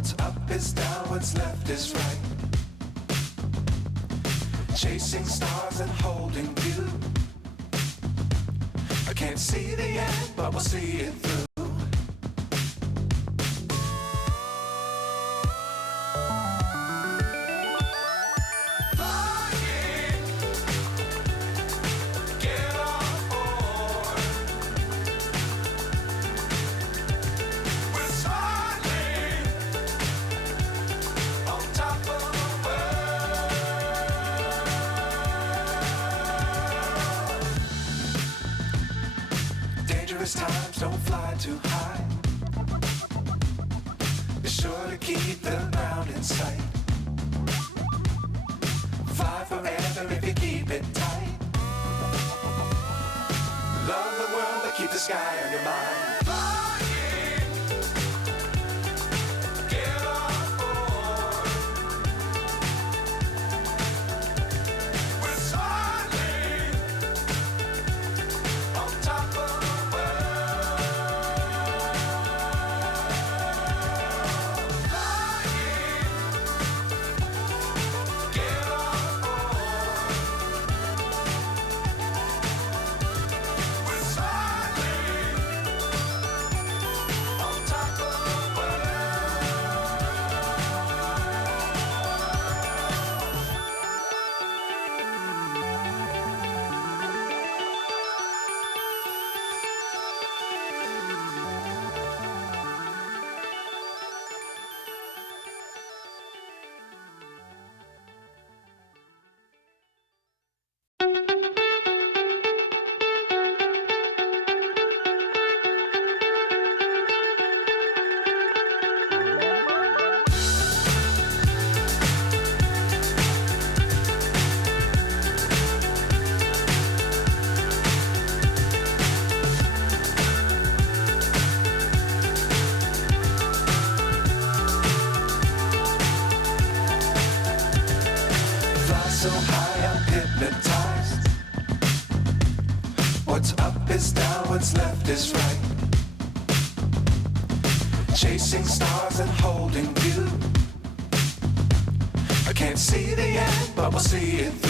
What's up is down, what's left is right. Chasing stars and holding you. I can't see the end, but we'll see it through. Dangerous times, don't fly too high. Be sure to keep the ground in sight. Fly forever if you keep it tight. Love the world, but keep the sky on your mind. So high, I'm hypnotized. What's up is down, what's left is right. Chasing stars and holding you. I can't see the end, but we'll see it through.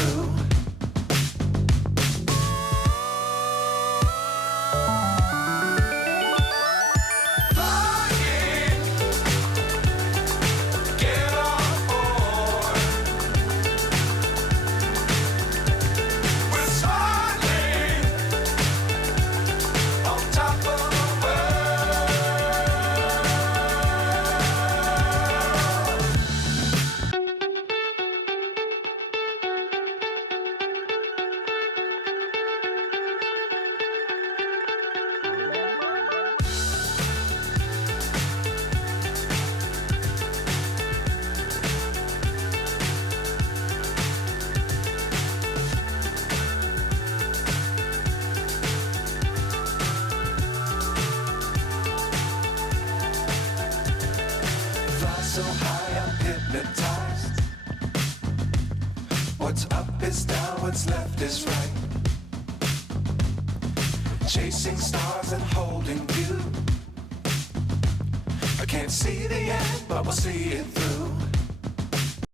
So high, I'm hypnotized. What's up is down, what's left is right. Chasing stars and holding you. I can't see the end, but we'll see it through.